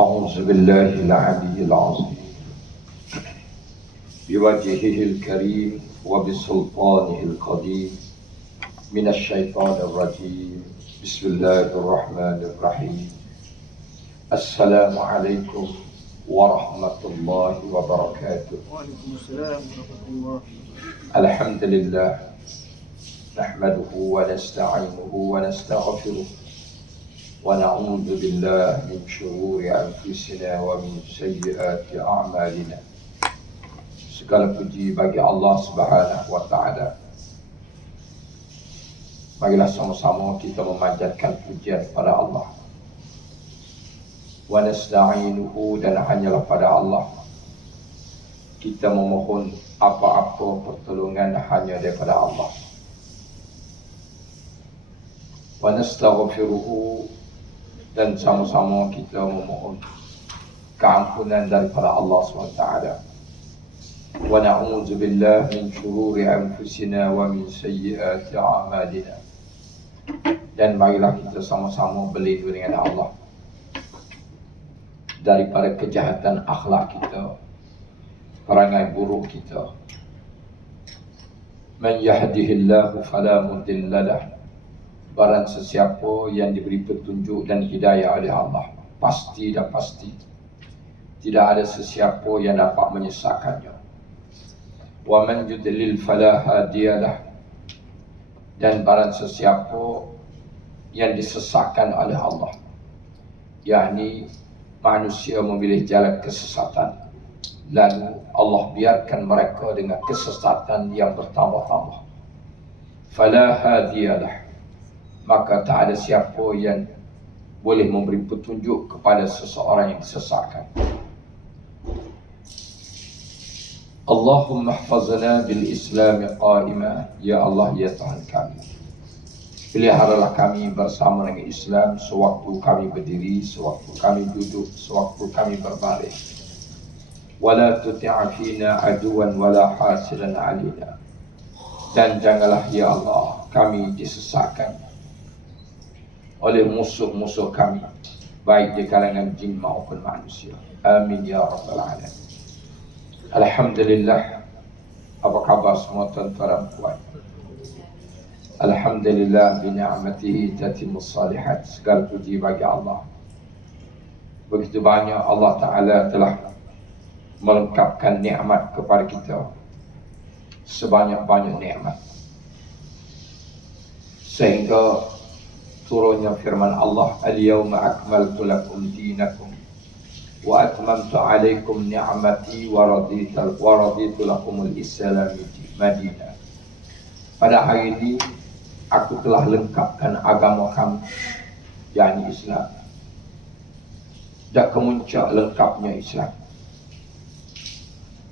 أعوذ بالله العلي العظيم بوجهه الكريم وبسلطانه القديم من الشيطان الرجيم بسم الله الرحمن الرحيم السلام عليكم ورحمة الله وبركاته. وعليكم السلام ورحمة الله. الحمد لله نحمده ونستعينه ونستغفره ونعوذ بالله من شرور أنفسنا ومن سيئات أعمالنا. Segala puji bagi Allah Subhanahu wa Ta'ala. Marilah sama-sama kita memanjatkan pujian kepada Allah. Wa nasta'inuhu, dan hanyalah pada Allah kita memohon apa-apa pertolongan hanya daripada Allah. Wa nastaghfiruhu, dan sama-sama kita memohon keampunan daripada Allah SWT. Wa na'udzu billahi min syururi anfusina wa min sayyiati a'malina. Dan marilah kita sama-sama berlindung dengan Allah daripada kejahatan akhlak kita, perangai buruk kita. Man yahdihillahu fala mudilla lahu. Barang sesiapa yang diberi petunjuk dan hidayah oleh Allah, pasti dan pasti tidak ada sesiapa yang dapat menyesatkannya. Wa man yudlil fala hadiyalah. Dan barang sesiapa yang disesatkan oleh Allah, yakni manusia memilih jalan kesesatan, lalu Allah biarkan mereka dengan kesesatan yang bertambah-tambah, fala hadiyalah, maka tak ada siapa yang boleh memberi petunjuk kepada seseorang yang disesatkan. Allahumma hafazna bil Islam qa'ima. Ya Allah, ya Tuhan kami, peliharalah kami bersama dengan Islam sewaktu kami berdiri, sewaktu kami duduk, sewaktu kami berbaring. Wala tuti'a fina aduwan wala hasilan alina. Dan janganlah ya Allah kami disesatkan oleh musuh-musuh kami, baik di kalangan jin maupun manusia. Amin ya rabbal alamin. Alhamdulillah. Apa khabar semua tuan-tuan dan puan? Alhamdulillah, bi ni'matihi tatimmus salihat. Segala puji bagi Allah. Begitu banyak Allah Ta'ala telah melengkapkan nikmat kepada kita, sebanyak-banyak nikmat, sehingga turunnya firman Allah, al-yawma akmaltu lakum dinakum wa atmamtu alaikum ni'mati wa raditu lakumul Islam madina. Pada hari ini aku telah lengkapkan agama kamu, yakni Islam. Dah kemuncak lengkapnya Islam,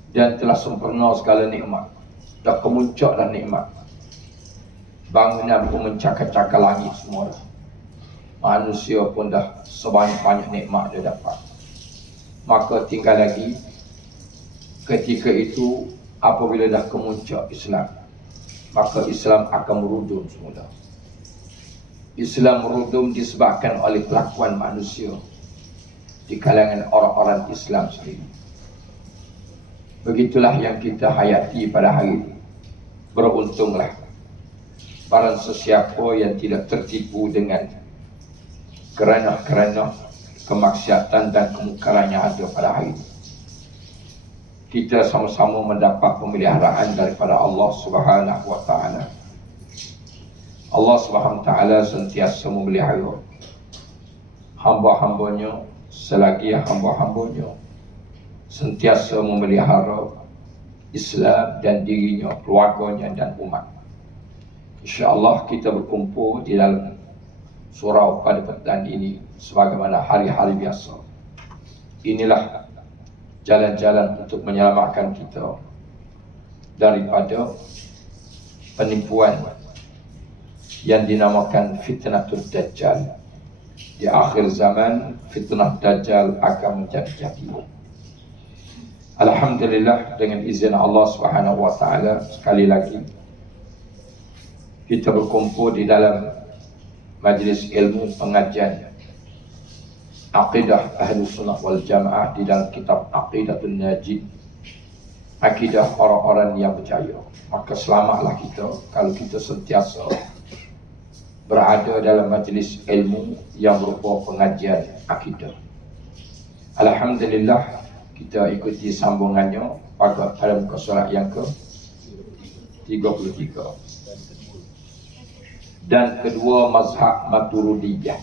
dan telah sempurna segala nikmat. Dah kemuncak dan nikmat. Bangunan pun mencakar-cakar langit semua dah. Manusia pun dah sebanyak-banyak nikmat dia dapat. Maka tinggal lagi ketika itu, apabila dah kemuncak Islam, maka Islam akan merudum semula. Islam merudum disebabkan oleh kelakuan manusia di kalangan orang-orang Islam sendiri. Begitulah yang kita hayati pada hari ini. Beruntunglah barang sesiapa yang tidak tertipu dengan kerana kemaksiatan dan kemungkaran yang ada pada hari ini. Kita sama-sama mendapat pemeliharaan daripada Allah Subhanahu wa taala. Allah Subhanahu wa taala sentiasa memelihara hamba-hambanya selagi hamba-hambanya sentiasa memelihara Islam dan dirinya, keluarganya dan umat. InsyaAllah kita berkumpul di dalam surau pada petang ini sebagaimana hari-hari biasa. Inilah jalan-jalan untuk menyelamatkan kita daripada penipuan yang dinamakan fitnatul dajjal. Di akhir zaman fitnah dajjal akan menjadi-jadi. Alhamdulillah, dengan izin Allah Subhanahu wa taala, sekali lagi kita berkumpul di dalam majlis ilmu pengajian Aqidah Ahlus Sunnah wal Jamaah di dalam kitab Aqidatul Najib, akidah orang-orang yang berjaya. Maka selamatlah kita kalau kita sentiasa berada dalam majlis ilmu yang berupa pengajian akidah. Alhamdulillah, kita ikuti sambungannya pada muka surat yang ke-33 dan kedua mazhab Maturidiyah.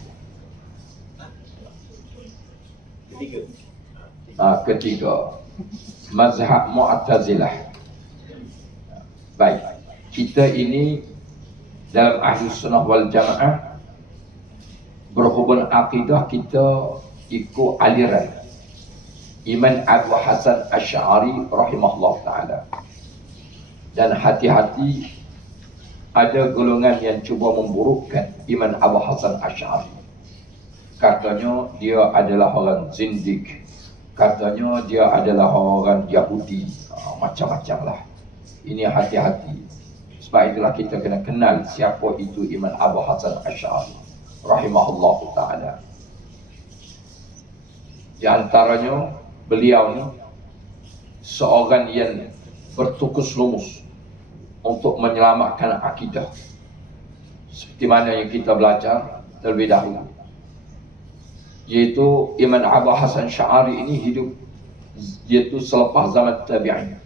Ketiga mazhab Mu'tazilah. Baik, kita ini dalam Ahlus Sunnah wal Jamaah berhubung akidah, kita ikut aliran Imam Abu Hasan Asy'ari rahimahullah ta'ala. Dan hati-hati, ada golongan yang cuba memburukkan Imam Abu Hasan Asy'ari. Katanya dia adalah orang zindik, katanya dia adalah orang Yahudi, macam-macam lah. Ini hati-hati. Sebab itulah kita kena kenal siapa itu Imam Abu Hasan Asy'ari rahimahullah ta'ala. Di antaranya, beliau ni seorang yang bertukus lumus untuk menyelamatkan akidah, seperti mana yang kita belajar terlebih dahulu, yaitu Imam Abu Hasan Asy'ari ini hidup yaitu selepas zaman tabi'in.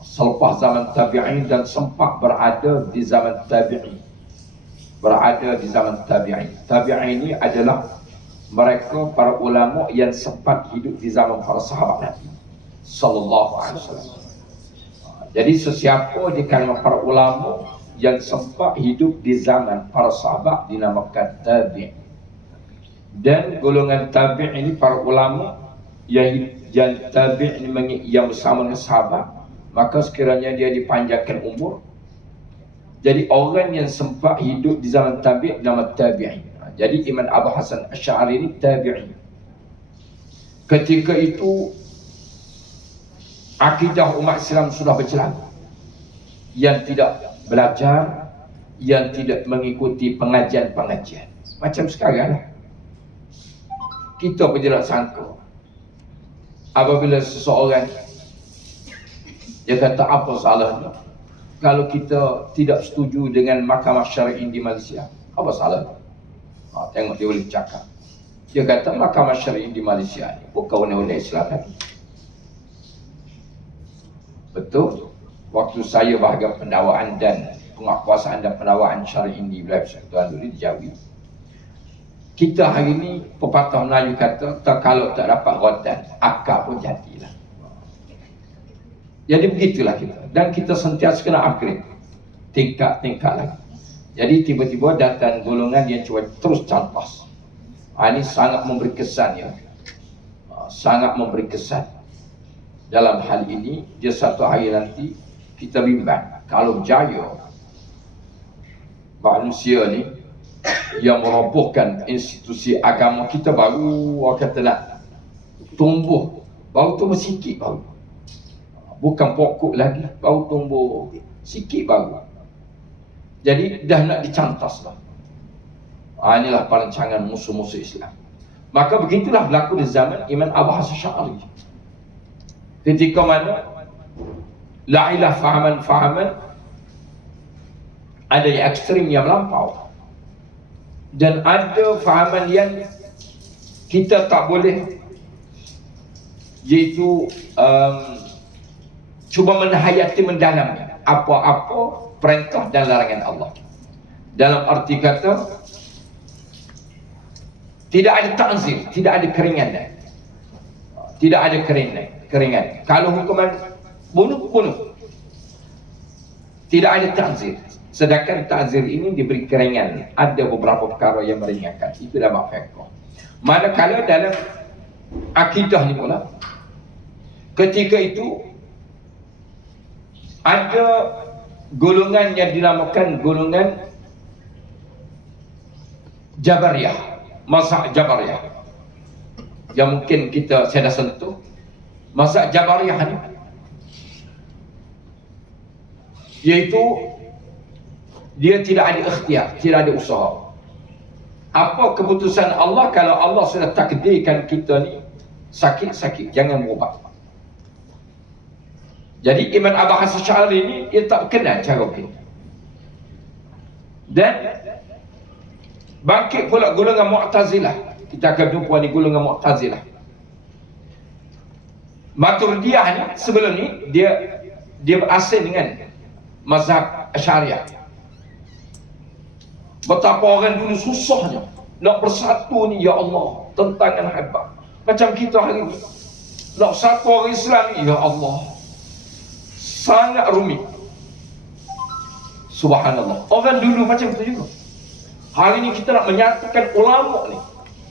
Selepas zaman tabi'in dan sempat berada di zaman tabi'in. Tabi'in ini adalah mereka para ulama yang sempat hidup di zaman para sahabat Nabi sallallahu alaihi wasallam. Jadi sesiapa di kalangan para ulama yang sempat hidup di zaman para sahabat dinamakan tabi'. Dan golongan tabi' ini para ulama yang tabi' ini yang bersama dengan sahabat, maka sekiranya dia dipanjangkan umur. Jadi orang yang sempat hidup di zaman tabi' nama tabi'in. Jadi Imam Abu Hasan Asy'ari ini tabi'in. Ketika itu akidah umat Islam sudah berjalan. Yang tidak belajar, yang tidak mengikuti pengajian-pengajian. Macam sekarang lah. Kita pun tidak sangka apabila seseorang dia kata apa salahnya kalau kita tidak setuju dengan mahkamah syar'i di Malaysia. Apa salahnya? Tengok dia boleh cakap. Dia kata mahkamah syar'i di Malaysia ni bukan undang-undang Islam lagi. Betul. Waktu saya bahagian pendakwaan dan penguatkuasaan dan pendakwaan syar'i di wilayah Persekutuan Duri di Jawi, kita hari ini pepatah Melayu kata, kalau tak dapat rotan, akar pun jadilah. Jadi begitulah kita. Dan kita sentiasa kena upgrade tingkat-tingkat lagi. Jadi tiba-tiba datang golongan yang cuba terus cantas. Ini sangat memberi kesan ya. Sangat memberi kesan. Dalam hal ini, dia satu hari nanti kita bimbang. Kalau berjaya manusia ni yang merobohkan institusi agama kita, baru orang kata nak tumbuh, baru tumbuh sikit baru. Bukan pokok lagi, baru tumbuh sikit baru. Jadi dah nak dicantas lah. Inilah perancangan musuh-musuh Islam. Maka begitulah berlaku di zaman Imam Abu Hasan Asy'ari. Ketika mana la'ilah fahaman ada yang ekstrim yang melampau, dan ada fahaman yang kita tak boleh, iaitu cuba menhayati, mendalami apa-apa perintah dan larangan Allah. Dalam arti kata, tidak ada ta'zir, tidak ada keringanan. Tidak ada keringan. Kalau hukuman bunuh. Tidak ada ta'zir. Sedangkan ta'zir ini diberi keringan. Ada beberapa perkara yang meringankan. Itu dalam fiqh. Manakala dalam akidah ni pula, ketika itu ada golongan yang dinamakan golongan Jabariyah, mazhab Jabariyah, yang mungkin saya dah sentuh. Mazhab Jabariyah ni iaitu dia tidak ada ikhtiar, tidak ada usaha. Apa keputusan Allah, kalau Allah sudah takdirkan kita ni sakit, jangan berubat. Jadi Imam Abu Hasan Asy'ari ni dia tak kenal cara begini. Dan bangkit pula golongan Mu'tazilah. Kita akan jumpa ni golongan Mu'tazilah. Maturidiyah ni sebelum ni dia berasing dengan mazhab Asy'ariyah. Betapa orang dulu susahnya nak bersatu ni, ya Allah, tentangan hebat. Macam kita hari ni nak satu orang Islam ni, ya Allah, sangat rumit. Subhanallah. Orang dulu macam tu juga. Hari ni kita nak menyatukan ulama ni,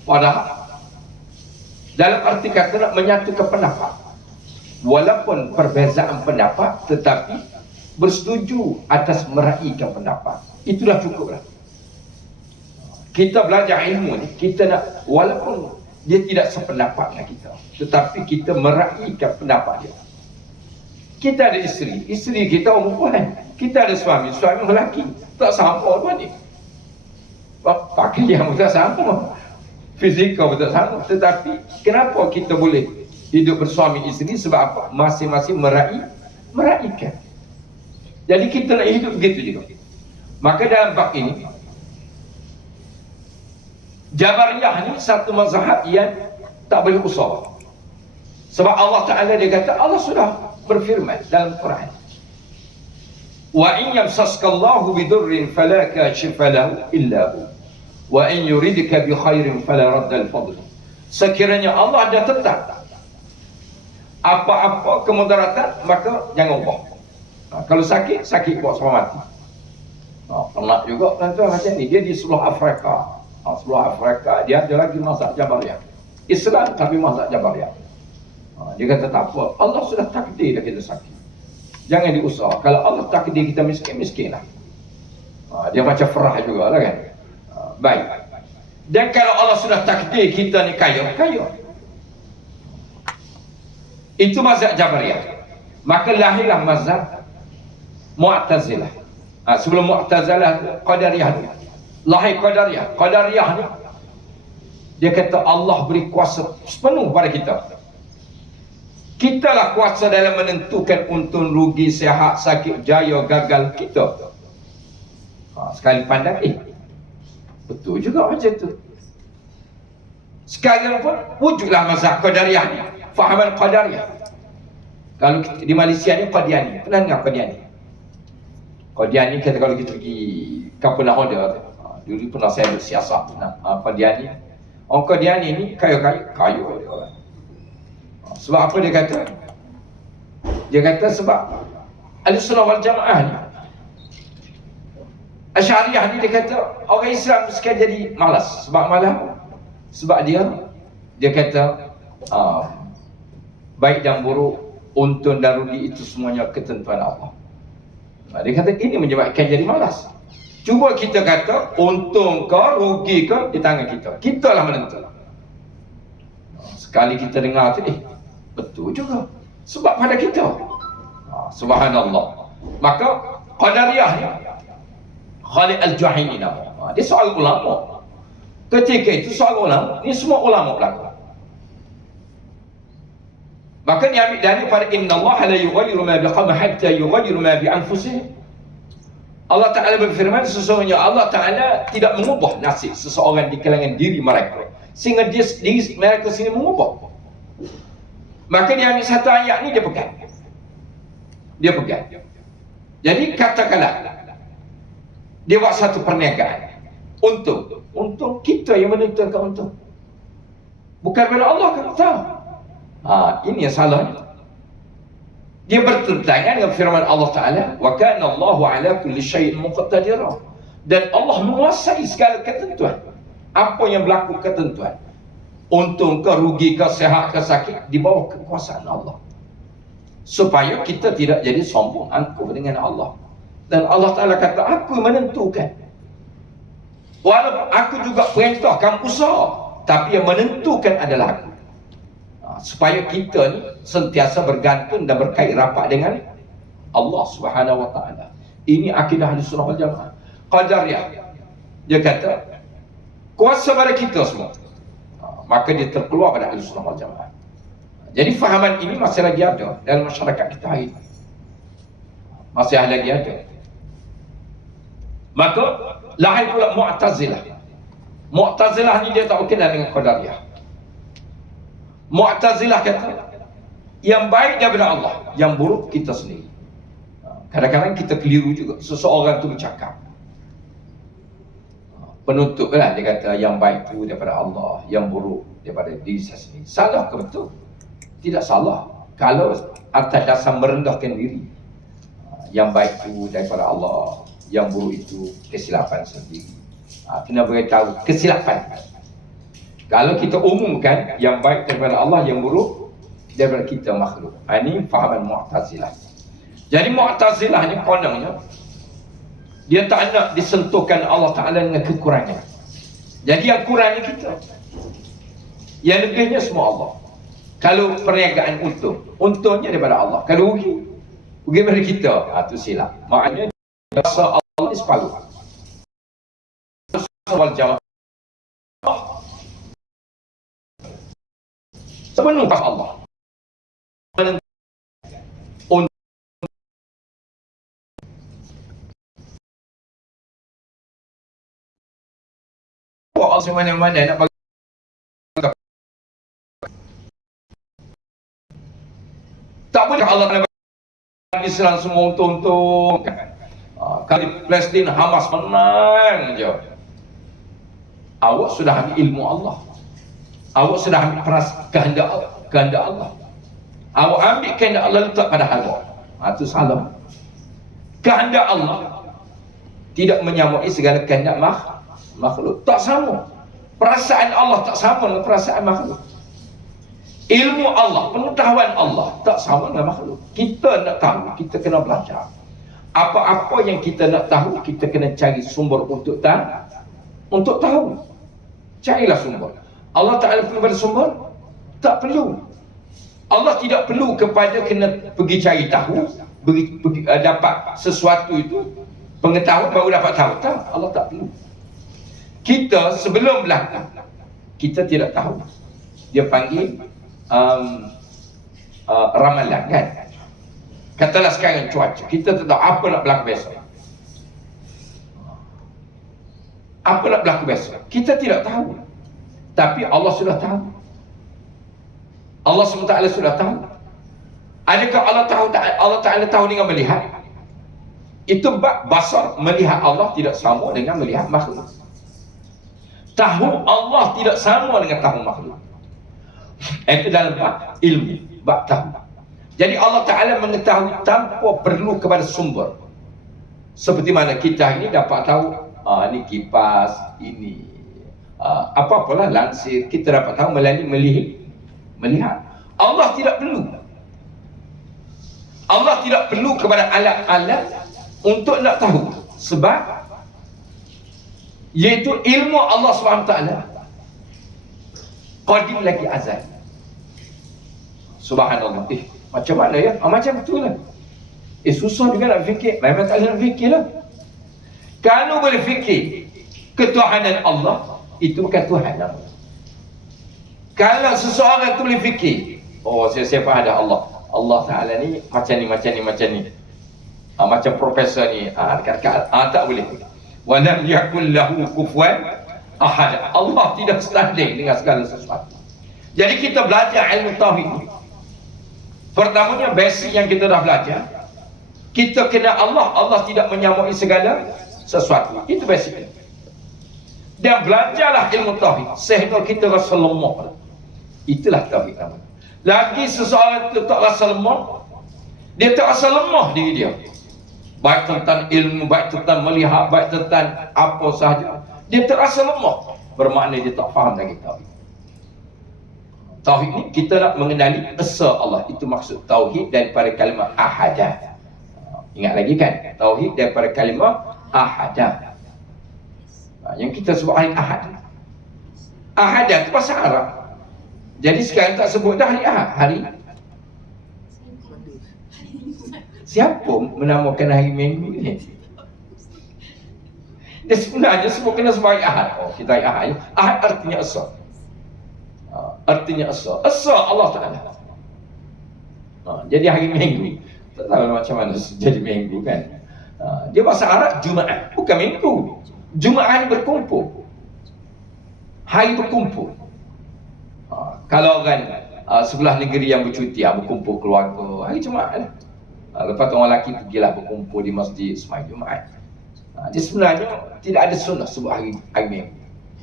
padahal dalam arti kata nak menyatukan pendapat, walaupun perbezaan pendapat, tetapi bersetuju atas meraihkan pendapat. Itulah cukup lah. Kita belajar ilmu ni, kita nak, walaupun dia tidak sependapat dengan kita, tetapi kita meraihkan pendapat dia. Kita ada isteri kita orang perempuan. Kita ada suami lelaki. Tak sama apa ni. Pakaian pun tak sama, fizikal pun tak sama. Tetapi kenapa kita boleh hidup bersuami isteri? Sebab apa? Masing-masing meraihkan. Jadi kita nak hidup begitu juga. Maka dalam bab ini, Jabariyah ni satu mazhab yang tak boleh usaha. Sebab Allah Ta'ala dia kata, Allah sudah berfirman dalam Quran, wa in yamsaskallahu bidurrin fala kashifa lahu illa hu wa in yuridka bi khairin fala radda al-fadl. Sekiranya Allah dah tetap apa-apa kemudaratan, maka jangan ubah. Kalau sakit buat sampai mati. Pernah juga tuan-tuan macam ni, dia di seluruh Afrika. Seluruh Afrika dia ada lagi mazhab Jabariyah, Islam tapi mazhab Jabariyah. Dia kata tak apa, Allah sudah takdir dah kita sakit, jangan diusaha. Kalau Allah takdir kita miskin lah. Dia macam Farah juga lah kan. Baik. Dan kalau Allah sudah takdir kita ni kaya. Itu mazhab Jabariyah. Maka lahirlah mazhab Mu'tazilah. Sebelum Mu'tazilah, Qadariyah ni. Lahir Qadariyah. Qadariyah ni dia kata Allah beri kuasa sepenuh pada kita. Kitalah kuasa dalam menentukan untung, rugi, sihat, sakit, jaya, gagal kita. Sekali pandang, betul juga macam tu. Sekarang pun wujudlah mazhab Qadariyah ni, fahaman Qadariyah. Kalau di Malaysia ni Qadiani. Pernah dengar Qadiani? Qadiani kata kalau kita pergi Kampung Nahoda, dulu pernah saya bersiasat. Qadiani. Orang Qadiani ni kaya dia orang. Sebab apa dia kata? Dia kata sebab Ahlussunnah wal Jamaah ni, Asy'ariyah ni, dia kata orang Islam sekarang jadi malas. Sebab malas? Sebab dia kata baik dan buruk, untung dan rugi itu semuanya ketentuan Allah. Dia kata ini menyebabkan jadi malas. Cuba kita kata untung ke rugi ke di tangan kita. Kita lah menentukan. Sekali kita dengar tu, betul juga. Sebab pada kita. Subhanallah. Maka Qadariyah ni, Khalid Al-Juhayni nama. Dia seorang ulama. Ketika itu seorang ulama. Ni semua ulama berlaku. Maka dia ambil dari pada inna Allah la yughayyiru ma biqawmin hatta yughayyiru ma bi anfusihim. Allah Ta'ala berfirman, sesungguhnya Allah Ta'ala tidak mengubah nasib seseorang di kalangan diri mereka sehingga diri mereka sendiri mengubah. Maka dia ambil satu ayat ni, dia pegang. Jadi katakanlah dia buat satu perniagaan, untung kita yang menentukan untung, bukan daripada Allah. Kan tahu, ini yang salahnya. Dia bertentangan dengan firman Allah Ta'ala, wa kana Allahu ala kulli syai'in muqtadira, dan Allah menguasai segala ketentuan. Apa yang berlaku ketentuan, untung ke, rugi ke, sihat ke, sakit, di bawah kekuasaan Allah. Supaya kita tidak jadi sombong angkuh dengan Allah. Dan Allah Ta'ala kata, aku menentukan. Walaupun aku juga perintah kamu usaha, tapi yang menentukan adalah aku. Supaya kita ni sentiasa bergantung dan berkait rapat dengan Allah Subhanahu Wa Ta'ala. Ini akidah Ahlussunnah wal Jamaah. Qadariyah, dia kata kuasa pada kita semua, maka dia terkeluar pada Ahlussunnah wal Jamaah. Jadi fahaman ini masih lagi ada dalam masyarakat kita hari ini, masih lagi ada. Maka lain pula Mu'tazilah. Mu'tazilah ni dia tak berkenaan dengan Qadariyah. Mu'tazilah kata yang baik daripada Allah, yang buruk kita sendiri. Kadang-kadang kita keliru juga. Seseorang tu bercakap, penutup lah, dia kata yang baik tu daripada Allah, yang buruk daripada diri saya sendiri. Salah ke betul? Tidak salah kalau atas dasar merendahkan diri. Yang baik tu daripada Allah, yang buruk itu kesilapan sendiri. Kena beritahu kesilapan. Kalau kita umumkan yang baik daripada Allah, yang buruk daripada kita makhluk. Ini fahaman Mu'tazilah. Jadi Mu'tazilah ni kononnya dia tak nak disentuhkan Allah Ta'ala dengan kekurangan. Jadi yang kurangnya kita, yang lebihnya semua Allah. Kalau perniagaan untungnya daripada Allah. Kalau rugi daripada kita, itu silap. Maknanya dosa Allah ni separuh. Wal Jamaah sepenuh pas Allah. Allah mana-mana nak bagi tak boleh Allah bagi serang semua untung-untung. Kali Palestin Hamas menang je, awak sudah ambil ilmu Allah, awak sudah ambil kehendak Allah, awak ambil kehendak Allah letak pada awak. Itu salah. Kehendak Allah tidak menyamai segala kehendak makhluk. Tak sama. Perasaan Allah tak sama dengan perasaan makhluk. Ilmu Allah, pengetahuan Allah tak sama dengan makhluk. Kita nak tahu, kita kena belajar. Apa-apa yang kita nak tahu, kita kena cari sumber untuk tahu. Carilah sumber. Allah Ta'ala perlu pada sumber? Tak perlu. Allah tidak perlu kepada kena pergi cari tahu, pergi dapat sesuatu itu, pengetahuan baru dapat tahu. Tak, Allah tak perlu. Kita sebelum berlaku, kita tidak tahu. Dia panggil ramalan kan. Katalah sekarang cuaca, kita tak tahu apa nak berlaku besok. Apa nak berlaku besok, kita tidak tahu. Tapi Allah sudah tahu. Allah SWT sudah tahu. Adakah Allah Ta'ala tahu dengan melihat? Itu bab basar, melihat Allah tidak sama dengan melihat makhluk. Tahu Allah tidak sama dengan tahu makhluk. Itu dalam bab ilmu, bab tahu. Jadi Allah Ta'ala mengetahui tanpa perlu kepada sumber. Seperti mana kita ini dapat tahu, ini kipas, ini apa-apalah lansir, kita dapat tahu melalui melihat. Allah tidak perlu. Allah tidak perlu kepada alat-alat untuk nak tahu. Sebab iaitu ilmu Allah SWT qadim lagi azal. Subhanallah. Macam mana ya? Macam betul lah. Susah juga nak fikir. Memang tak boleh nak fikir lah. Kalau boleh fikir ketuhanan Allah, itu bukan Tuhan lah. Kalau seseorang tu boleh fikir, saya faham dah Allah Ta'ala ni macam ni. Macam profesor ni, dekat-dekat, tak boleh. Wa lam yakul lahu kufuwan ahad. Allah tidak setanding dengan segala sesuatu. Jadi kita belajar ilmu tauhid ni. Pertamanya basic yang kita dah belajar, kita kena Allah tidak menyamai segala sesuatu. Itu basicnya. Dan belajarlah ilmu tauhid sehingga kita rasa lemah. Itulah tauhid namanya. Lagi seseorang itu tak rasa lemah, dia tak rasa lemah diri dia. Baik tentang ilmu, baik tentang melihat, baik tentang apa sahaja, dia tak rasa lemah. Bermakna dia tak faham lagi tauhid. Tauhid ni kita nak mengenali esa Allah. Itu maksud tauhid daripada kalimah ahadah. Ingat lagi kan? Tauhid daripada kalimah ahadah. Yang kita sebut hari ahad. Ahadah itu bahasa Arab. Jadi sekarang tak sebut dah hari ahad. Hari siapa menamakan hari minggu ni? Dia sebenarnya sebut kena sebagai ahad. Kita hari ahad. Ahad artinya esa. Artinya esa. Esa Allah Ta'ala. Jadi hari minggu. Tak tahu macam mana jadi minggu kan. Dia bahasa Arab Jumaat. Bukan minggu. Jumaat berkumpul. Hari berkumpul. Kalau orang sebelah negeri yang bercuti, berkumpul keluarga, hari Jumaat. Lepas tu orang lelaki pergilah berkumpul di masjid semalam Jumaat. Dia sebenarnya tidak ada sunnah sebut hari minggu.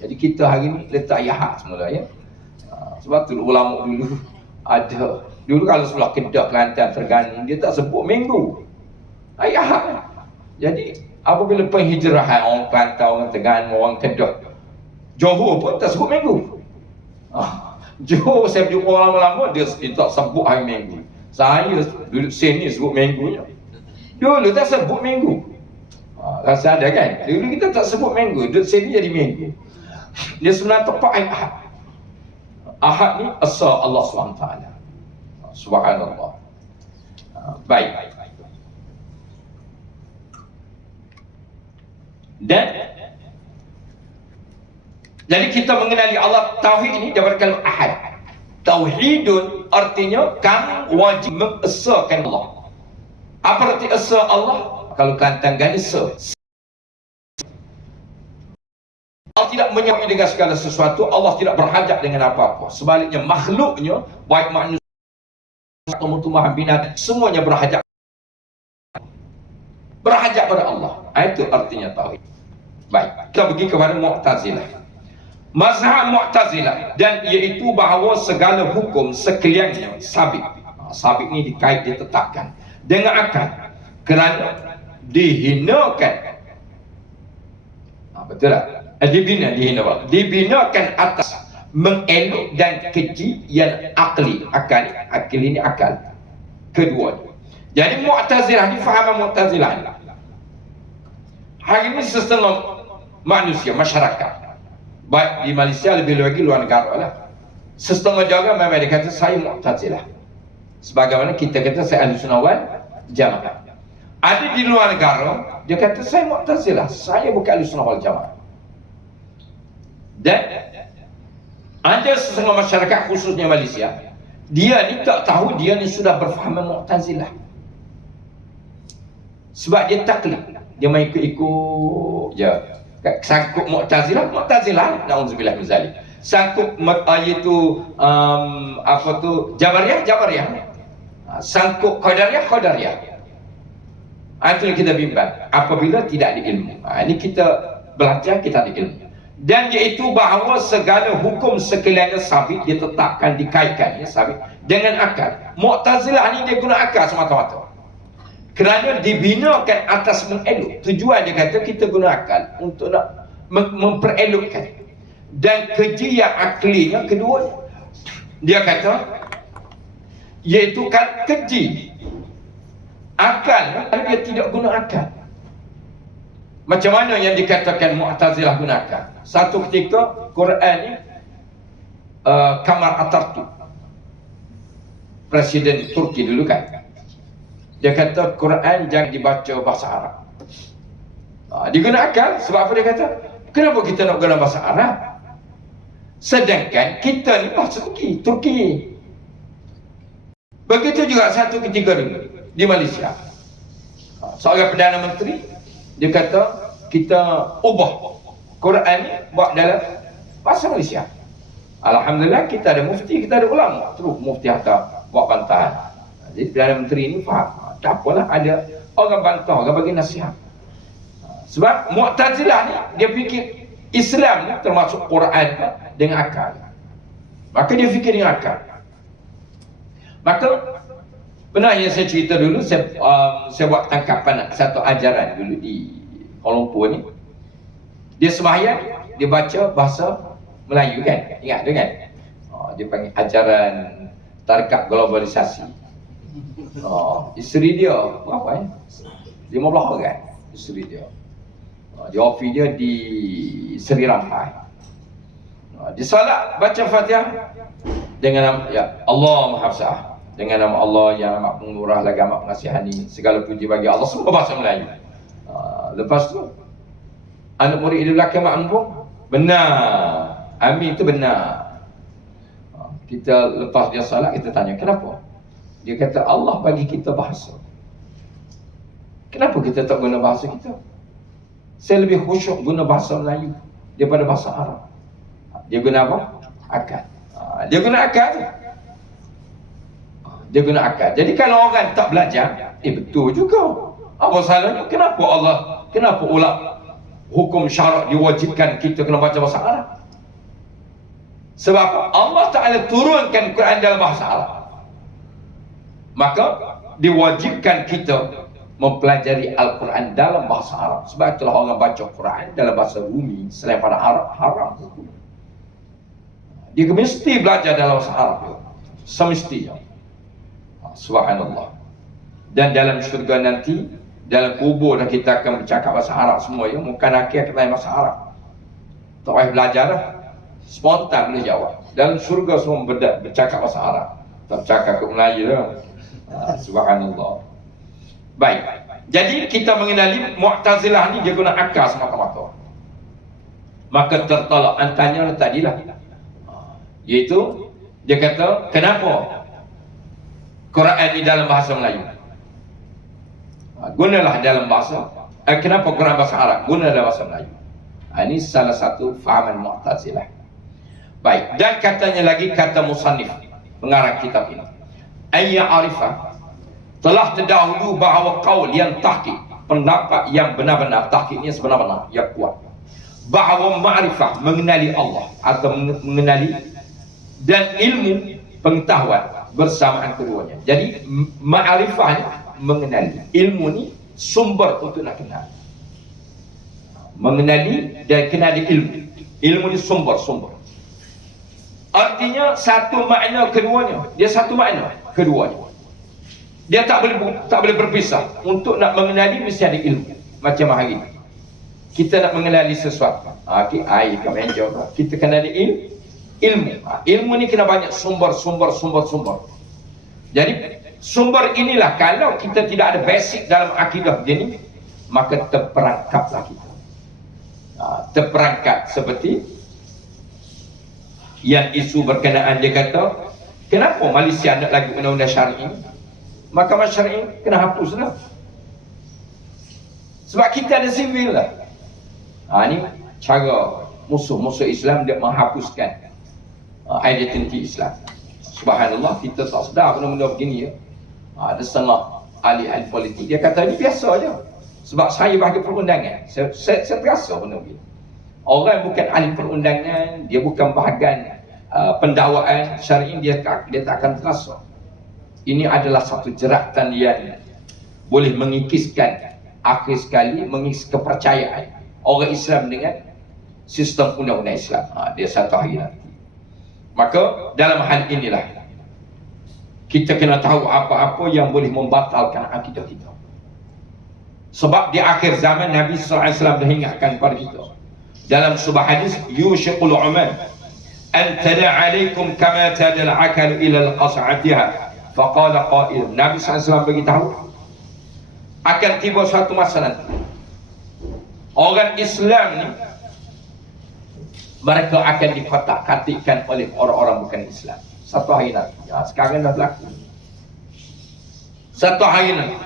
Jadi kita hari ni letak Ahad semula ya. Sebab tu ulama dulu ada. Dulu kalau sebelah Kedah, Kelantan, Terengganu, dia tak sebut minggu. Hari Ahad. Jadi apabila penghijrahan orang Kelantan, orang Terengganu, orang Kedah, Johor pun tak sebut minggu. Johor saya berjumpa orang lama, dia tak sebut hari minggu. Saya duduk sini sebut minggunya. Dulu tak sebut minggu. Rasa ada kan? Dulu kita tak sebut minggu, duduk sini jadi minggu. Dia sebenarnya tepat hari Ahad. Ahad ni asa Allah SWT. Subhanallah. Baik. Dan jadi kita mengenali Allah tauhid ini daripada kalimah ahad. Tauhidun artinya kamu wajib mengesakan Allah. Apa arti esa Allah? Kalau Kelantan gani esa. Allah tidak menyamai dengan segala sesuatu. Allah tidak berhajat dengan apa-apa. Sebaliknya makhluknya, baik manusia atau tumbuhan binatang, semuanya berhajat pada Allah. Itu artinya tauhid. Baik, kita pergi kepada Mu'tazilah. Mazhab Mu'tazilah, dan iaitu bahawa segala hukum sekaliannya sabit. Sabit ni ditetapkan dengan akal kerana dihinakan. Betul tak? Dibinakan atas mengelak dan keji yang akli. Akal ini akal kedua. Jadi Mu'tazilah ni, fahaman Mu'tazilah ni, hari ini setengah manusia, masyarakat, baik di Malaysia, lebih lagi luar negara lah, setengah juga memang dia kata saya Mu'tazilah. Sebagaimana kita kata saya Ahlussunnah wal Jamaah. Ada di luar negara, dia kata saya Mu'tazilah, saya bukan Ahlussunnah wal Jamaah. Dan ada setengah masyarakat khususnya Malaysia, dia ni tak tahu dia ni sudah berfaham Mu'tazilah. Sebab dia taklid, dia main ikut-ikut je. Sangkut Mu'tazilah, na'udzubillah min zalik. Sangkut iaitu Jabariyah. Sangkut Qadariyah. Itu yang kita bimbang apabila tidak ada ilmu. Ini kita belajar, kita ada ilmu. Dan iaitu bahawa segala hukum sekaliannya sabit, ditetapkan, dikaitkan sabit dengan akal. Mu'tazilah ni dia guna akal semata-mata. Kerana dibinakan atas mengeluk. Tujuan dia kata kita guna akal untuk nak memperelokkan. Dan keji yang aklinya kedua, dia kata iaitu kan keji akal, dia tidak guna akal. Macam mana yang dikatakan Mu'tazilah guna akal? Satu ketika Quran ni Kemal Atatürk, Presiden Turki dulu kan, dia kata Quran jangan dibaca bahasa Arab. Dia guna akal. Sebab apa dia kata? Kenapa kita nak guna bahasa Arab? Sedangkan kita ni bahasa Turki. Begitu juga satu ketika dulu di Malaysia. Seorang Perdana Menteri, dia kata kita ubah Quran ni buat dalam bahasa Malaysia. Alhamdulillah kita ada mufti, kita ada ulama. Terus mufti hantar buat bantahan. Jadi Perdana Menteri ni faham. Tak apalah, ada orang bantah, orang bagi nasihat. Sebab Mu'tazilah ni dia fikir Islam ni termasuk Quran dengan akal. Maka dia fikir dengan akal. Maka pernah yang saya cerita dulu, saya buat tangkapan satu ajaran dulu di Kuala Lumpur ni. Dia sembahyang, dia baca bahasa Melayu kan? Ingat tu kan? Dia panggil ajaran tarekat globalisasi. Isteri dia berapa ya? 15 orang isteri dia. Dia ofis dia di Seri Rampai. Dia salat baca Fatihah dengan nama ya Allah Maha Besar, dengan nama Allah yang amat pemurah lagi amat pengasihani, segala puji bagi Allah, semua bahasa Melayu. Lepas tu anak murid di belakang makmum, benar, amin itu benar. Kita lepas dia salat, kita tanya kenapa? Dia kata Allah bagi kita bahasa. Kenapa kita tak guna bahasa kita? Saya lebih khusyuk guna bahasa Melayu daripada bahasa Arab. Dia guna apa? Akal. Dia guna akal. Dia guna akal. Jadi kalau orang tak belajar, betul juga. Apa salahnya? Kenapa ulama hukum syarak diwajibkan kita kena baca bahasa Arab? Sebab Allah Ta'ala turunkan Quran dalam bahasa Arab. Maka diwajibkan kita mempelajari Al-Quran dalam bahasa Arab. Sebab itulah orang baca Quran dalam bahasa Rumi selain pada Arab haram. Dia mesti belajar dalam bahasa Arab, semestinya. Subhanallah. Dan dalam syurga nanti, dalam kubur dah kita akan bercakap bahasa Arab semua ya. Bukan akhir kita bahasa Arab. Tak payah belajar dah, spontan boleh jawab. Dalam syurga semua bercakap bahasa Arab. Tak bercakap ke Melayu dah. Subhanallah. Baik. Jadi kita mengenali Mu'tazilah ni dia guna akal semata-mata. Maka tertolak antaranya tadilah. Iaitu dia kata kenapa Quran ni dalam bahasa Melayu? Gunalah dalam bahasa kenapa Quran bahasa Arab? Guna dalam bahasa Melayu. Ini salah satu fahaman Mu'tazilah. Baik, dan katanya lagi kata musannif pengarang kitab ini. Ayya arifah telah terdahulu bahawa qaul yang tahqiq, pendapat yang benar-benar, tahqiqnya sebenar-benar yang kuat, bahawa ma'rifah mengenali Allah atau mengenali dan ilmu pengetahuan bersamaan keduanya. Jadi ma'rifah ni mengenali, ilmu ni sumber untuk nak kenal. Mengenali dan kenali ilmu. Ilmu ni sumber. Artinya satu makna keduanya. Dia satu makna keduanya. Dia tak boleh berpisah. Untuk nak mengenali mesti ada ilmu. Macam hari ini kita nak mengenali sesuatu, air ke meja, kita kena ada ilmu. Ilmu ni kena banyak sumber. Jadi sumber inilah, kalau kita tidak ada basic dalam akidah begini, maka terperangkaplah kita. Terperangkap seperti yang isu berkenaan dia kata, kenapa Malaysia nak lagi undang-undang syar'i? Mahkamah syar'i kena hapuslah. Sebab kita ada sivil lah. Ini cara musuh-musuh Islam dia menghapuskan identiti Islam. Subhanallah, kita tak sedar benda-benda begini ya. Ada setengah ahli-ahli politik dia kata ini biasa je. Sebab saya bagi perundangan, saya terasa benda begini. Orang bukan ahli perundangan, dia bukan bahagian pendakwaan syar'i, dia tak akan terasa. Ini adalah satu jeratan yang boleh mengikiskan akhir sekali, mengikis kepercayaan orang Islam dengan sistem undang-undang Islam. Dia satu hari nanti. Maka dalam hal inilah kita kena tahu apa-apa yang boleh membatalkan akidah kita. Sebab di akhir zaman Nabi SAW dah ingatkan kepada kita dalam sebuah hadis, yushqul uman an tada alaikum kama tada al-akal ila al-qas'atiha. Faqala qail, Nabi SAW beritahu akan tiba suatu masa nanti orang Islam ni mereka akan dikotak-katikkan oleh orang-orang bukan Islam. Satu hari nanti. Sekarang dah berlaku. Satu hari nanti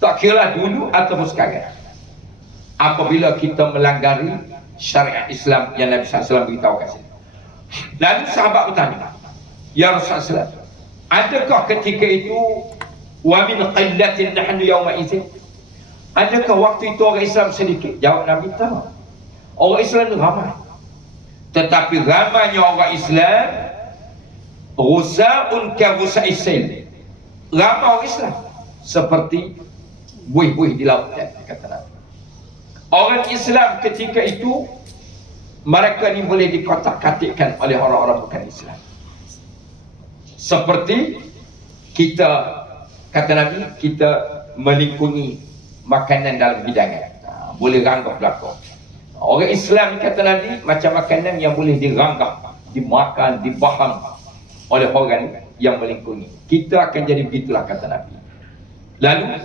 Tak kira dulu ataupun sekarang. Apabila kita melanggari syariat Islam yang Nabi SAW beritahu kat sini. Lalu sahabat bertanya, ya Rasulullah, adakah ketika itu wa min qillatin nahnu yawma idzin? Adakah waktu itu orang Islam sedikit? Jawab Nabi, tak. Orang Islam ramai. Tetapi ramainya orang Islam rusa'un ka rusa'is sail. Ramai orang Islam seperti buih-buih di lautan, kata Nabi. Orang Islam ketika itu mereka ni boleh dikotak-katikkan oleh orang-orang bukan Islam. Seperti kita, kata Nabi, kita melingkungi makanan dalam hidangan, boleh ranggap belakang. Orang Islam, kata Nabi, macam makanan yang boleh diranggap, dimakan, dibaham oleh orang yang melingkungi. Kita akan jadi begitulah, kata Nabi. Lalu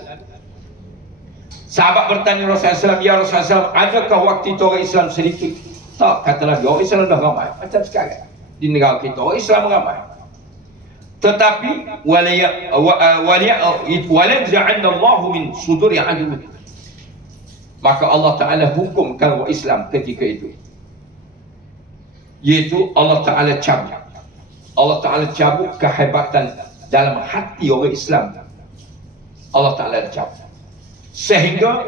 sahabat bertanya Rasulullah SAW, ya Rasulullah SAW, adakah waktu itu orang Islam sedikit? Tak, kata Nabi, orang Islam dah ramai. Macam sekarang di negara kita, orang Islam ramai. Tetapi walanza'anna Allahu min suduri adu. Maka Allah Ta'ala hukumkan orang Islam ketika itu, iaitu Allah Ta'ala cabut. Allah Ta'ala cabut kehebatan dalam hati orang Islam. Allah Ta'ala cabut, sehingga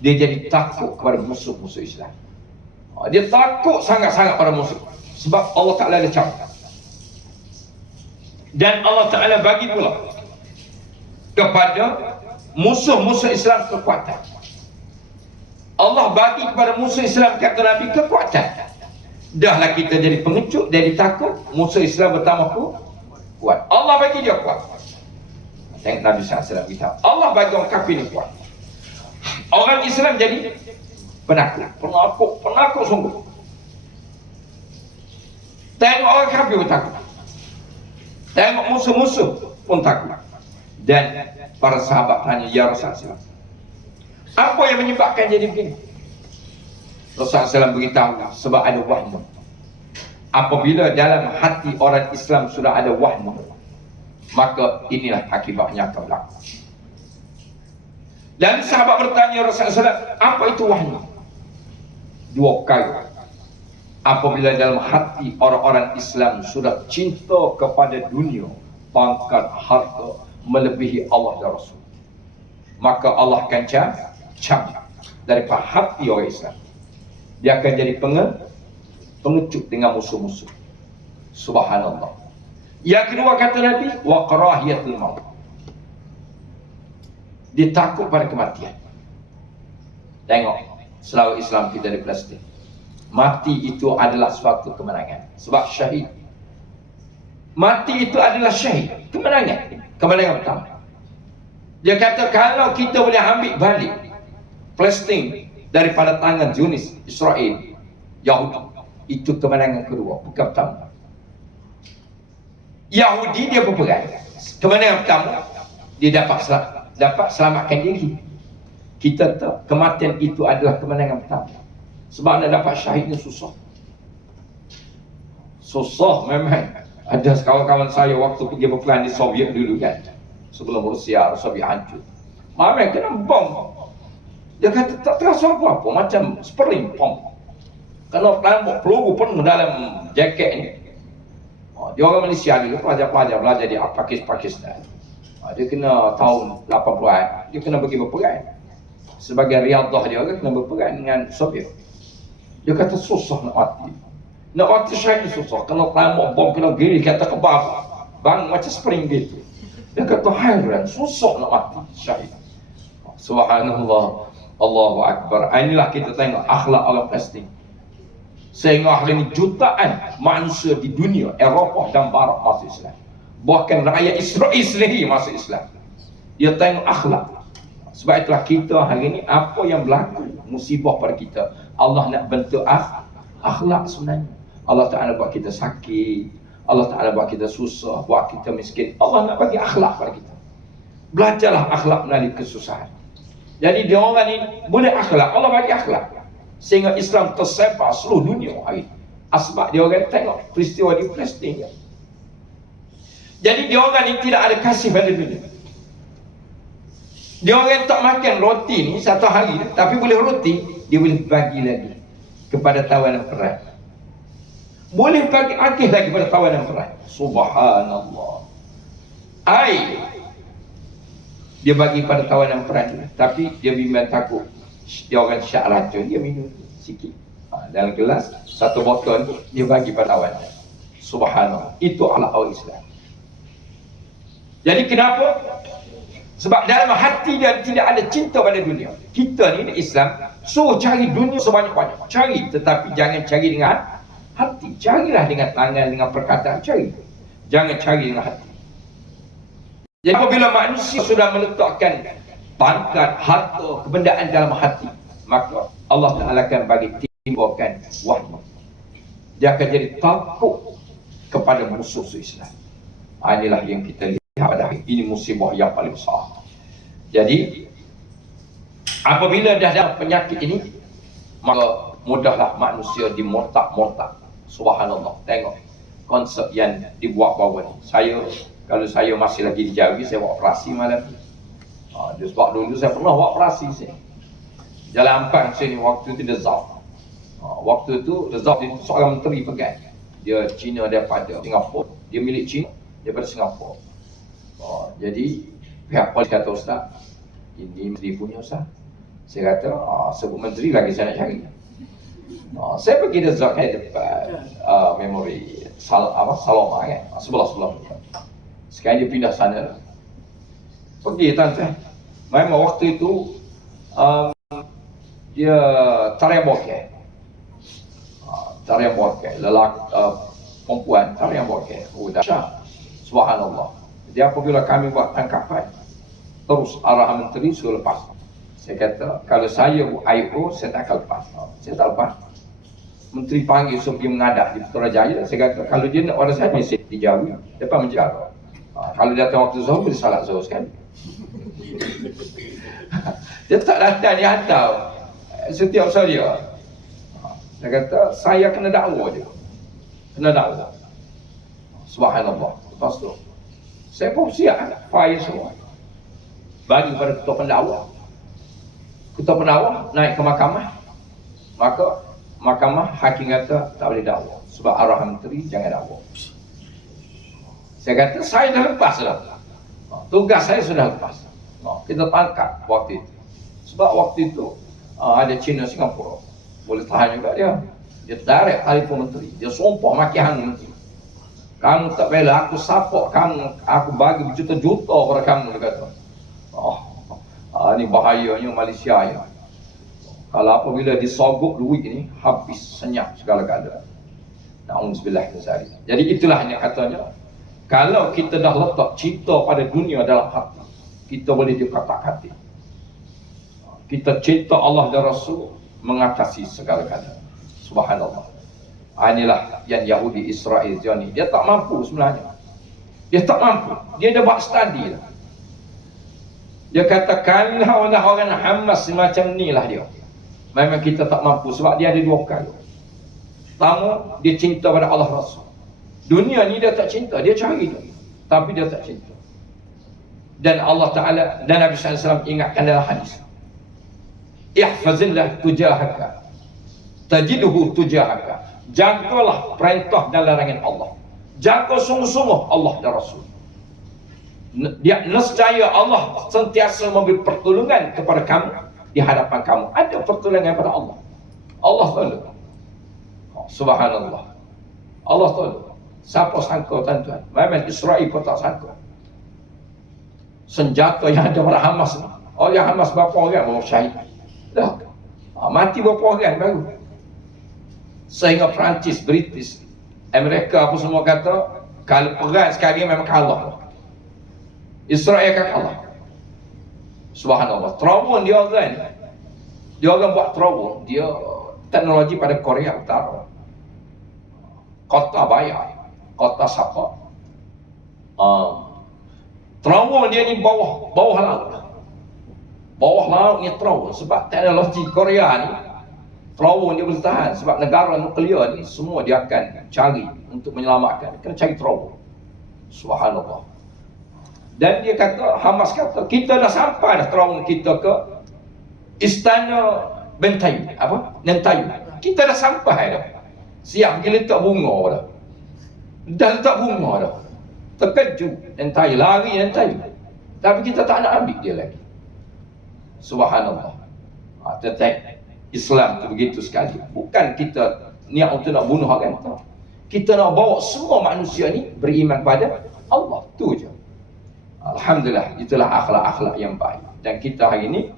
dia jadi takut kepada musuh-musuh Islam. Dia takut sangat-sangat pada musuh, sebab Allah Ta'ala ada cabut. Dan Allah Ta'ala bagi pula kepada musuh-musuh Islam kekuatan. Allah bagi kepada musuh Islam, kata Nabi, kekuatan. Dahlah kita jadi pengecut, jadi takut, musuh Islam bertambah kuat. Allah bagi dia kuat. Tengok Nabi SAW kita, Allah bagi orang kafir ni kuat. Orang Islam jadi penakut sungguh. Tengok orang kafir bertakut, tengok musuh-musuh pun takut. Dan para sahabat tanya, ya Rasulullah, apa yang menyebabkan jadi begini? Rasulullah SAW beritahu, sebab ada wahyu. Apabila dalam hati orang Islam sudah ada wahyu, maka inilah akibatnya akan berlaku. Dan sahabat bertanya Rasulullah, apa itu wahyu? Dua kali. Apabila dalam hati orang-orang Islam sudah cinta kepada dunia, pangkat, harta melebihi Allah dan Rasul, maka Allah akan cabut daripada hati orang Islam. Dia akan jadi pengecut dengan musuh-musuh. Subhanallah. Yang kedua, kata Nabi, wa karahiyatul maut. Dia takut pada kematian. Tengok, selalu Islam kita di plastik. Mati itu adalah suatu kemenangan. Sebab syahid, mati itu adalah syahid, kemenangan pertama. Dia kata, kalau kita boleh ambil balik Palestin daripada tangan Zionis, Israel, Yahudi, itu kemenangan kedua, bukan pertama. Yahudi dia berperang, kemenangan pertama, dia dapat selamatkan diri. Kita tahu kematian itu adalah kemenangan pertama. Sebab nak dapat syahidnya susah. Susah memang. Ada kawan-kawan saya waktu pergi berperang di Soviet dulu kan, sebelum Rusia hancur, memang kena bom. Dia kata tak terasa apa-apa, macam spring pump. Kena tembak peluru penuh dalam jaket ni. Dia orang Malaysia dulu, pelajar-pelajar belajar di Pakistan. Dia kena tahun 80-an, dia kena pergi berperang. Sebagai riadah dia kena berperang dengan Soviet. Dia kata susah nak mati. Nak mati syahid susah. Kena tembak bom, kena giri, kata kebab. Bang macam spring gitu. Dia kata hairan, susah nak mati syahid. Subhanallah. Allahu Akbar. Inilah kita tengok akhlak orang Palestin. Sehingga hari ini jutaan manusia di dunia, Eropah dan Barat masuk Islam. Bahkan rakyat Israel sendiri masuk Islam. Dia tengok akhlak. Sebab itulah kita hari ini, apa yang berlaku musibah pada kita, Allah nak bentuk akhlak sebenarnya. Allah Ta'ala buat kita sakit, Allah Ta'ala buat kita susah, buat kita miskin. Allah nak bagi akhlak pada kita. Belajarlah akhlak melalui kesusahan. Jadi dia orang ni boleh akhlak, Allah bagi akhlak, sehingga Islam tersebar seluruh dunia hari ini. Sebab dia orang tengok peristiwa di Palestin. Jadi dia orang ni tidak ada kasih pada dunia. Dia orang tak makan roti ni satu hari, tapi boleh roti, dia boleh bagi lagi kepada tawanan perang. Boleh bagi agih lagi kepada tawanan perang. Subhanallah. Dia bagi pada tawanan perang, tapi dia bimbang takut dia orang syak racun, dia minum sikit. Dalam gelas, satu botol ni dia bagi pada tawanan. Subhanallah. Itu akhlak orang Islam. Jadi kenapa? Sebab dalam hati dia tidak ada cinta pada dunia. Kita ni Islam suruh cari dunia sebanyak-banyak. Cari, tetapi jangan cari dengan hati. Carilah dengan tangan, dengan perkataan, cari. Jangan cari dengan hati. Jadi apabila manusia sudah meletakkan pangkat, harta, kebendaan dalam hati, maka Allah Ta'ala akan bagi timbulkan wahyu. Dia akan jadi takut kepada musuh Islam. Inilah yang kita lihat pada hari ini, musibah yang paling besar. Jadi apabila dah dalam penyakit ini, maka mudahlah manusia dimurtad. Subhanallah. Tengok konsep yang dibuat bawah ni. Kalau saya masih lagi di Jawi, saya buat operasi malam ni. Sebab dulu saya pernah buat operasi sini. Jalan Ampang sini, waktu itu Rezau. Waktu itu Rezau itu seorang menteri pegang. Dia Cina daripada Singapura. Dia milik Cina daripada Singapura. Jadi pihak polis kata, Ustaz, ini menteri punya Ustaz. Saya kata, sebut menteri lagi saya nak cari. Saya pergi Rezau kan depan memori Saloma kan, sebelah. Sekarang dia pindah sana. Pergi tuan-tuan. Memang waktu itu dia tarian bokeh. Tarian bokeh. Perempuan tarian bokeh. Dahsyat. Subhanallah. Jadi apabila kami buat tangkapan, terus arahan menteri suruh lepas. Saya kata, kalau saya IO, saya tak akan lepas. Saya tak lepas. Menteri panggil suruh pergi mengadap di Putrajaya. Saya kata, kalau dia nak order saya, mesti dijauhi. Depan menjaga. Kalau dia datang waktu Zuhur, dia salat Zuhur sekali. Dia tak datang, dia hantar setiap saya. Dia kata, saya kena dakwa dia. Kena dakwa. Subhanallah. Lepas tu, saya pun siap file semua. Bagi kepada ketua pendakwa. Ketua pendakwa naik ke mahkamah. Maka mahkamah hakim kata tak boleh dakwa. Sebab arahan menteri jangan dakwa. Saya kata, saya dah lepas dah. Tugas saya sudah lepas. Kita tangkap waktu itu. Sebab waktu itu ada Cina Singapura. Boleh tahan juga dia. Dia tarik telefon menteri. Dia sumpah maki hang menteri. Kamu tak bela aku, support kamu. Aku bagi berjuta-juta pada kamu, dia kata. Ini bahayanya Malaysia ya. Kalau apabila disogok duit ini, habis senyap segala-gala. Na'udzubillah min zalik. Jadi itulah yang katanya, kalau kita dah letak cinta pada dunia dalam hati, kita boleh dikata-kati. Kita cinta Allah dan Rasul mengatasi segala-gala. Subhanallah. Inilah yang Yahudi Israel ni. Dia tak mampu sebenarnya. Dia tak mampu. Dia dah buat studi lah. Dia kata, kalau orang Hamas semacam ni lah dia. Memang kita tak mampu sebab dia ada dua perkara. Pertama, dia cinta pada Allah Rasul. Dunia ni dia tak cinta, dia cari tu. Tapi dia tak cinta. Dan Allah Ta'ala dan Nabi SAW ingatkan dalam hadis. Ihfazillah tujahaka. Tajiduhu tujahaka. Jagalah perintah dan larangan Allah. Jaga sungguh-sungguh Allah dan Rasul. Dia nescaya Allah sentiasa memberi pertolongan kepada kamu di hadapan kamu. Ada pertolongan pada Allah. Allah tolong. Subhanallah. Allah tolong. Siapa sangka tuan-tuan? Memang Israel pun tak sangka. Senjata yang ada pada Hamas ni. Oleh Hamas berapa orang baru syahid. Dah. Mati berapa orang baru. Sehingga Perancis, British, Amerika apa semua kata, kalau perang sekali memang kalah. Israel akan kalah. Subhanallah. Terowon dia orang buat terowon. Dia teknologi pada Korea Utara. Kota Bayar, kota Sapa. Terowon dia ni bawah laut. Bawah laut ni terowon. Sebab teknologi Korea ni, terowon dia boleh tahan. Sebab negara nuklear ni semua dia akan cari untuk menyelamatkan. Kena cari terowon. Subhanallah. Dan dia kata, Hamas kata, kita dah sampai dah trauma kita ke istana Bentayu. Apa? Bentayu. Kita dah sampai dah. Siap pergi letak bunga dah. Dah letak bunga dah. Terkejut Bentayu, lari Bentayu. Tapi kita tak nak ambil dia lagi. Subhanallah. Tetapi Islam tu begitu sekali. Bukan kita niat untuk nak bunuh orang tu. Kita nak bawa semua manusia ni beriman pada Allah. Tu je. Alhamdulillah, itulah akhlak-akhlak yang baik. Dan kita hari ini,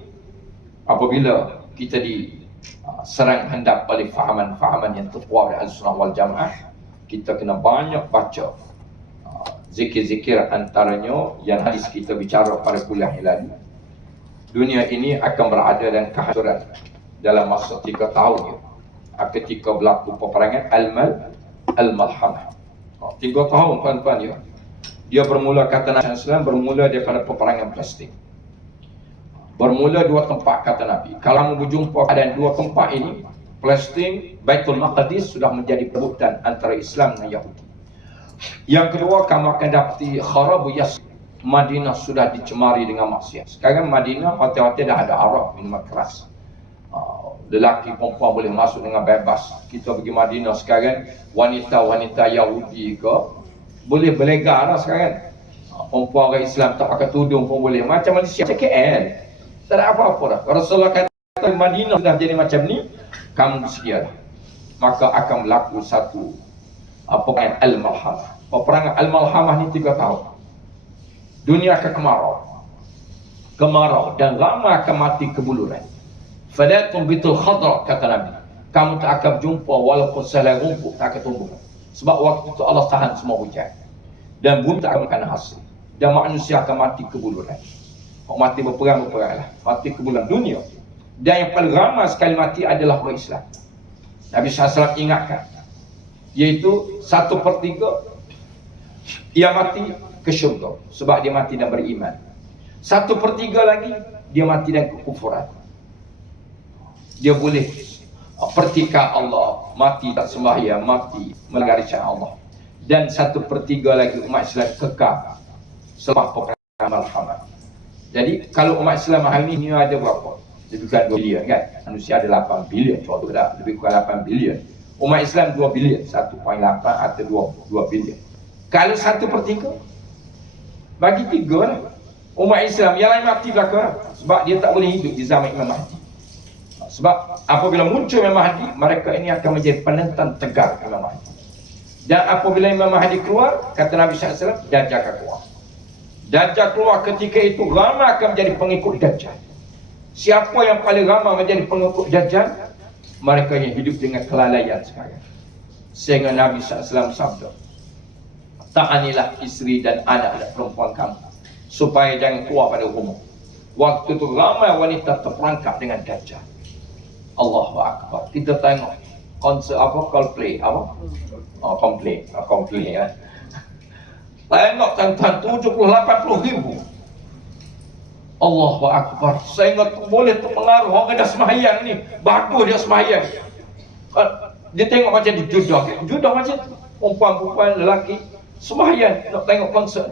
apabila kita diserang hendap oleh fahaman-fahaman yang terkuat dari Ahlussunnah wal Jamaah, kita kena banyak baca zikir-zikir, antaranya yang hadis kita bicara pada kuliah yang lalu. Dunia ini akan berada dalam kehancuran dalam masa 3 tahun ketika berlaku peperangan Al-Malhamah. 3 tahun tuan-tuan ya. Dia bermula, kata Nabi SAW, bermula daripada peperangan Palestin. Bermula 2 tempat, kata Nabi. Kalau kamu berjumpa keadaan 2 tempat ini, Palestin, Baitul Maqdis sudah menjadi perebutan antara Islam dan Yahudi. Yang kedua, kamu akan dapati kharabu Yasrib. Madinah sudah dicemari dengan maksiat. Sekarang Madinah, hotel-hotel dah ada arak, minuman keras. Lelaki perempuan boleh masuk dengan bebas. Kita pergi Madinah sekarang, wanita-wanita Yahudi ke boleh berlegar lah sekarang. Perempuan orang Islam tak pakai tudung pun boleh. Macam Malaysia, macam KL. Tak ada apa-apa dah. Rasulullah kata Madinah sudah jadi macam ni, kamu bersedia dah. Maka akan berlaku satu peperangan Al-Malhamah. Peperangan Al-Malhamah ni 3 tahun. Dunia akan kemarau dan ramai akan mati kebuluran. Fadatun bitul khadra, kata Nabi. Kamu tak akan jumpa walaupun selai rumput tak akan tumbuh. Sebab waktu itu Allah tahan semua hujan. Dan bumi tak akan makan hasil. Dan manusia akan mati kebuluran. Mati berperang lah. Mati kebuluran dunia. Dan yang paling ramai sekali mati adalah orang Islam. Nabi SAW ingatkan. Iaitu 1/3 dia mati ke syurga. Sebab dia mati dan beriman. 1/3 lagi dia mati dan kekufuran. Dia boleh pertikah Allah, mati tak sembahyang, mati melanggar syariat Allah. Dan 1/3 lagi umat Islam kekal selepas peperangan Malhamah. Jadi kalau umat Islam hari ini ada berapa? Lebih kurang 2 bilion kan? Manusia ada 8 bilion, contoh dah, lebih kurang 8 bilion. Umat Islam 2 bilion, 1.8 atau 2 bilion. Kalau 1/3 bagi 3 lah. Umat Islam yang lain mati belakang. Sebab dia tak boleh hidup di zaman Imam Mahdi. Sebab apabila muncul Imam Mahdi, mereka ini akan menjadi penentang tegar Imam Mahdi. Dan apabila Imam Mahdi keluar, kata Nabi SAW, Dajjal akan keluar. Dajjal keluar ketika itu, ramai akan menjadi pengikut Dajjal. Siapa yang paling ramai menjadi pengikut Dajjal? Mereka yang hidup dengan kelalaian sekarang. Sehingga Nabi SAW sabda, ta'anilah isteri dan anak dan perempuan kamu, supaya jangan keluar pada rumah. Waktu itu ramai wanita terperangkap dengan Dajjal. Allahu Akbar. Kita tengok konser apa, Coldplay apa? Coldplay ya. Tengok tuan-tuan, 70-80 ribu. Allahu Akbar. Sehingga boleh terpengaruh orang dah sembahyang ni. Bagus dia sembahyang. Dia tengok macam di judah. Judah macam tu. Perempuan-perempuan, lelaki sembahyang nak tengok konser.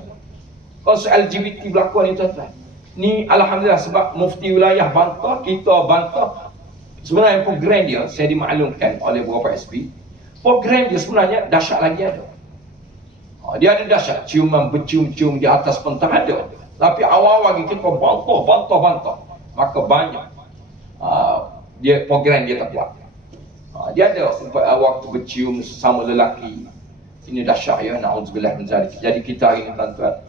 Konser LGBT berlaku ni tuan-tuan. Ni alhamdulillah sebab mufti wilayah bantah, kita bantah. Sebenarnya program dia, saya dimaklumkan oleh beberapa SP, program dia sebenarnya dahsyat lagi ada. Dia ada dahsyat, ciuman bercium-cium di atas pentang ada. Tapi awal-awal kita bantah. Maka banyak dia program dia tak buat. Dia ada waktu bercium sesama lelaki. Ini dahsyat ya, na'udzubillah min zalik. Jadi kita hari ini tuan-tuan,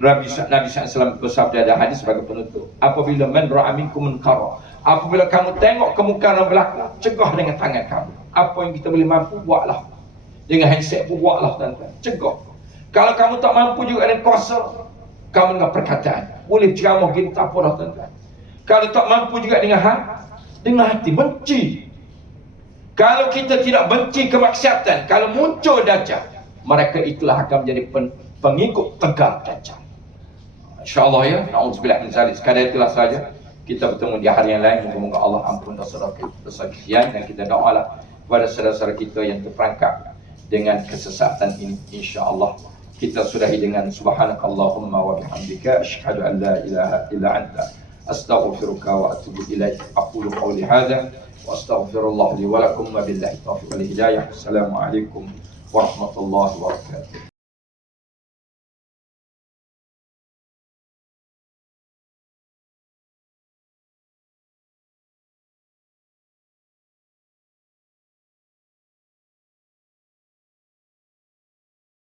Nabi SAW bersabda ada hadis sebagai penutup, apabila man ra'a minkum munkara, apabila kamu tengok kemungkaran berlaku, cegah dengan tangan kamu. Apa yang kita boleh mampu, buatlah. Dengan handset pun buatlah tuan-tuan, cegah. Kalau kamu tak mampu juga dengan kuasa, kamu dengan perkataan, boleh ceramah kita tak apa dah tuan-tuan. Kalau tak mampu juga dengan hati, benci. Kalau kita tidak benci kemaksiatan, kalau muncul Dajjal, mereka itulah akan menjadi pengikut tegar Dajjal. InsyaAllah ya, na'udzubillah min zalik. Sekadar itulah saja. Kita bertemu di hari yang lain. Moga-moga Allah ampun dosa kesian. Dan kita doalah kepada saudara-saudara kita yang terperangkap dengan kesesatan ini. InsyaAllah kita sudahi dengan subhanakallahumma wa bihamdika asyhadu an la ilaha illa anta astaghfiruka wa atubu ilaik. Aqulu qawli hadza wa astaghfirullah li wa lakum wa billahi taufiq wal hidayah. Assalamualaikum warahmatullahi wabarakatuh.